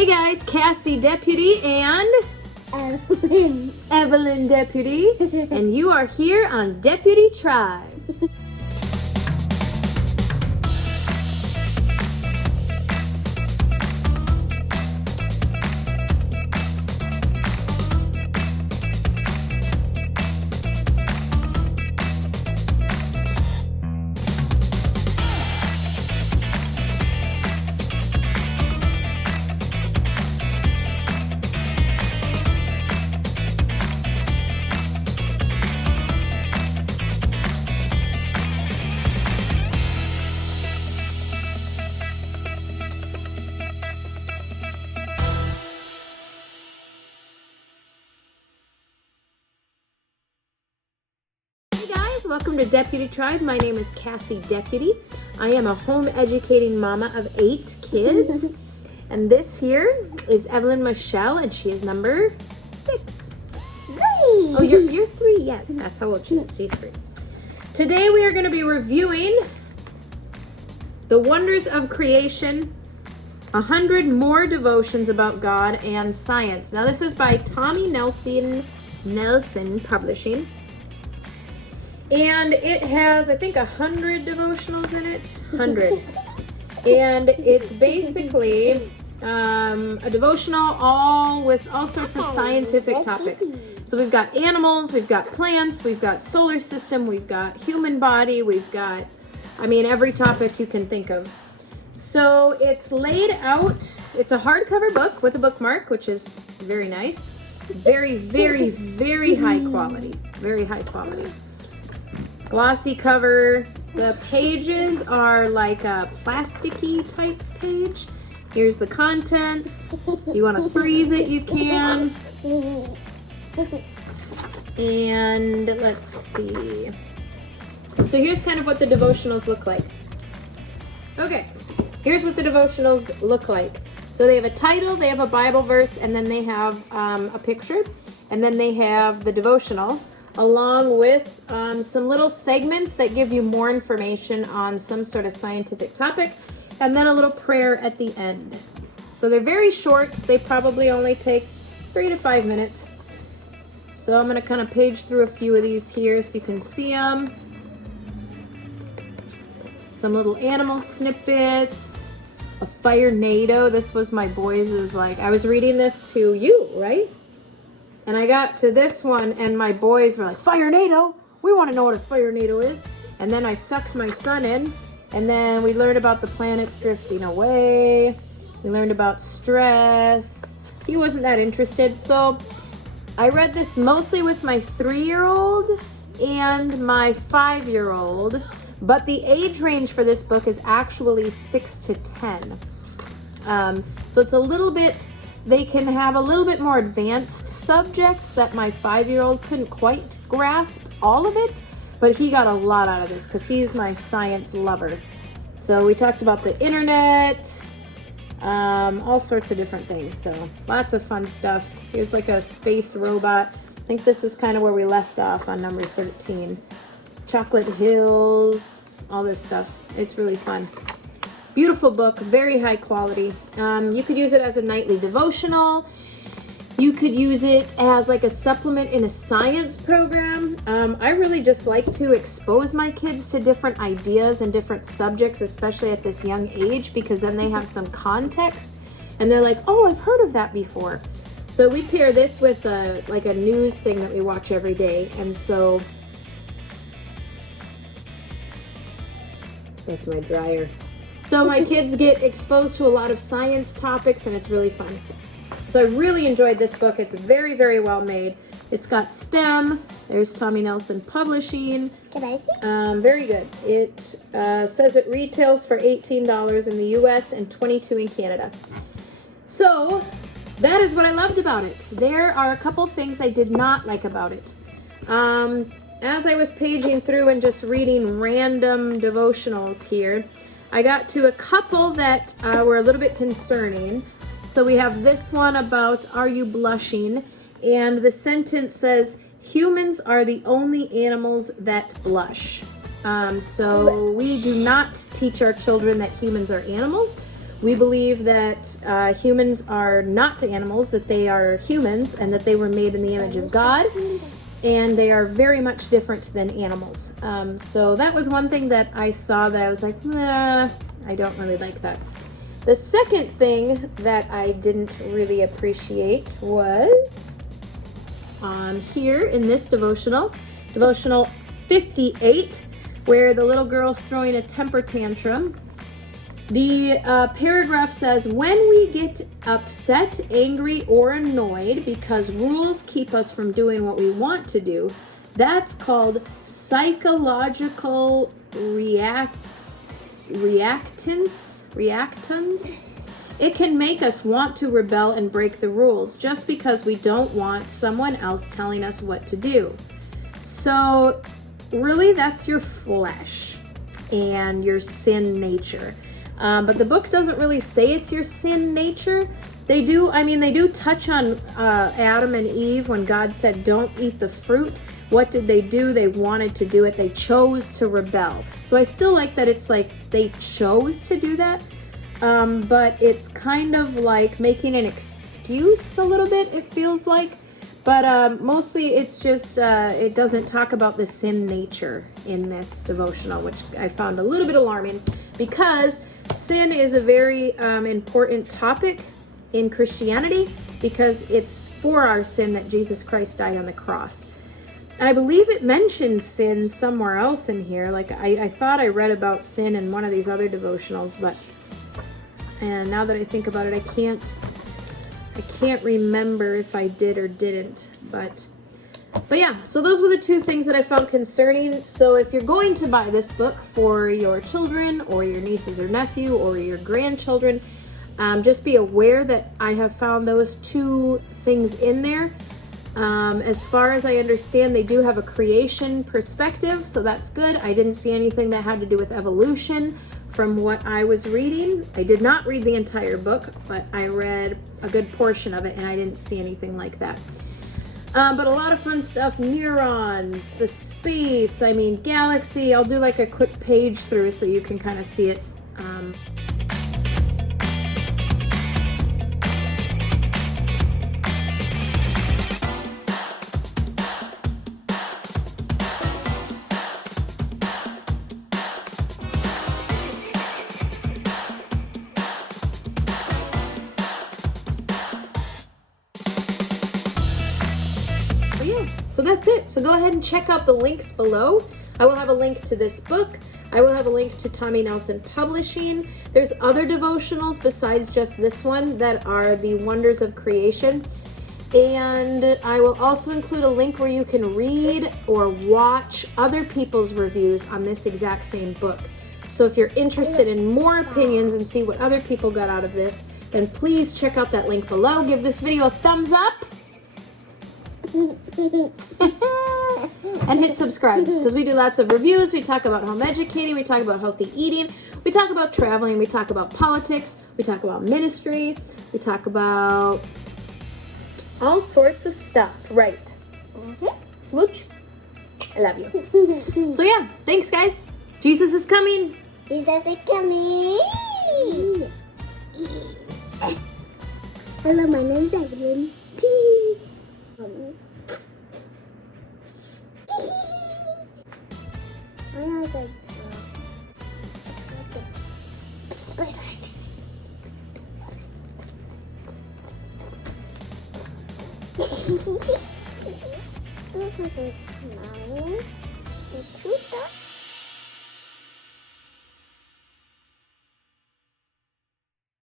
Hey guys, Cassie Deputy and Evelyn Deputy, and you are here on Deputy Tribe. Welcome to Deputy Tribe. My name is Cassie Deputy. I am a home educating mama of 8 kids. And this here is Evelyn Michelle, and she is number 6. 3. Oh, you're 3. Yes, that's how old she is. She's 3. Today we are going to be reviewing The Wonders of Creation, 100 More Devotions About God and Science. Now this is by Tommy Nelson Publishing. And it has, I think, 100 devotionals in it. 100. And it's basically a devotional all with all sorts of scientific topics. So we've got animals, we've got plants, we've got solar system, we've got human body, we've got, every topic you can think of. So it's laid out, it's a hardcover book with a bookmark, which is very nice. Very, very, very high quality. Very high quality. Glossy cover. The pages are like a plasticky type page. Here's the contents. If you want to freeze it, you can. And let's see. So here's kind of what the devotionals look like. Okay, here's what the devotionals look like. So they have a title, they have a Bible verse, and then they have a picture, and then they have the devotional, along with some little segments that give you more information on some sort of scientific topic, and then a little prayer at the end. So they're very short. They probably only take 3 to 5 minutes. So I'm going to kind of page through a few of these here so you can see them. Some little animal snippets. A firenado. This was my boys' I was reading this to you, right? And I got to this one, and my boys were like, "Firenado? We want to know what a firenado is." And then I sucked my son in, and then we learned about the planets drifting away. We learned about stress. He wasn't that interested, so I read this mostly with my 3-year-old and my 5-year-old, but the age range for this book is actually 6 to 10. So it's a little bit... They can have a little bit more advanced subjects that my 5-year-old couldn't quite grasp all of it, but he got a lot out of this because he's my science lover. So we talked about the internet, all sorts of different things. So lots of fun stuff. Here's like a space robot. I think this is kind of where we left off on number 13. Chocolate hills, all this stuff. It's really fun. Beautiful book, very high quality. You could use it as a nightly devotional. You could use it as like a supplement in a science program. I really just like to expose my kids to different ideas and different subjects, especially at this young age, because then they have some context and they're like, "Oh, I've heard of that before." So we pair this with a news thing that we watch every day. And so that's my dryer. So my kids get exposed to a lot of science topics, and it's really fun. So I really enjoyed this book. It's very, very well made. It's got STEM. There's Tommy Nelson Publishing. Can I see? Very good. It says it retails for $18 in the U.S. and $22 in Canada. So that is what I loved about it. There are a couple things I did not like about it. As I was paging through and just reading random devotionals here, I got to a couple that were a little bit concerning. So we have this one about, "Are you blushing?" And the sentence says, "Humans are the only animals that blush." So we do not teach our children that humans are animals. We believe that humans are not animals, that they are humans, and that they were made in the image of God, and they are very much different than animals. So that was one thing that I saw that I was like, I don't really like that. The second thing that I didn't really appreciate was here in this devotional 58, where the little girl's throwing a temper tantrum. The paragraph says, when we get upset, angry, or annoyed because rules keep us from doing what we want to do, that's called psychological reactance. It can make us want to rebel and break the rules just because we don't want someone else telling us what to do. So really, that's your flesh and your sin nature. But the book doesn't really say it's your sin nature. They do touch on Adam and Eve when God said, don't eat the fruit. What did they do? They wanted to do it. They chose to rebel. So I still like that it's like they chose to do that. But it's kind of like making an excuse a little bit, it feels like. But mostly it's just, it doesn't talk about the sin nature in this devotional, which I found a little bit alarming, because sin is a very important topic in Christianity, because it's for our sin that Jesus Christ died on the cross. I believe it mentions sin somewhere else in here. Like I thought I read about sin in one of these other devotionals, and now that I think about it, I can't remember if I did or didn't. But yeah, so those were the two things that I found concerning. So if you're going to buy this book for your children or your nieces or nephew or your grandchildren, just be aware that I have found those two things in there. As far as I understand, they do have a creation perspective, so that's good. I didn't see anything that had to do with evolution from what I was reading. I did not read the entire book, but I read a good portion of it, and I didn't see anything like that. But a lot of fun stuff, neurons, the space, galaxy. I'll do like a quick page through so you can kind of see it. So that's it. So go ahead and check out the links below. I will have a link to this book. I will have a link to Tommy Nelson Publishing. There's other devotionals besides just this one that are the Wonders of Creation. And I will also include a link where you can read or watch other people's reviews on this exact same book. So if you're interested in more opinions and see what other people got out of this, then please check out that link below. Give this video a thumbs up. And hit subscribe, because we do lots of reviews. We talk about home educating, we talk about healthy eating, we talk about traveling, we talk about politics, we talk about ministry, we talk about all sorts of stuff, right? Smooch, I love you. So yeah, thanks guys. Jesus is coming. Jesus is coming. Hello, my name is Evelyn. Look at this smile. The two dots.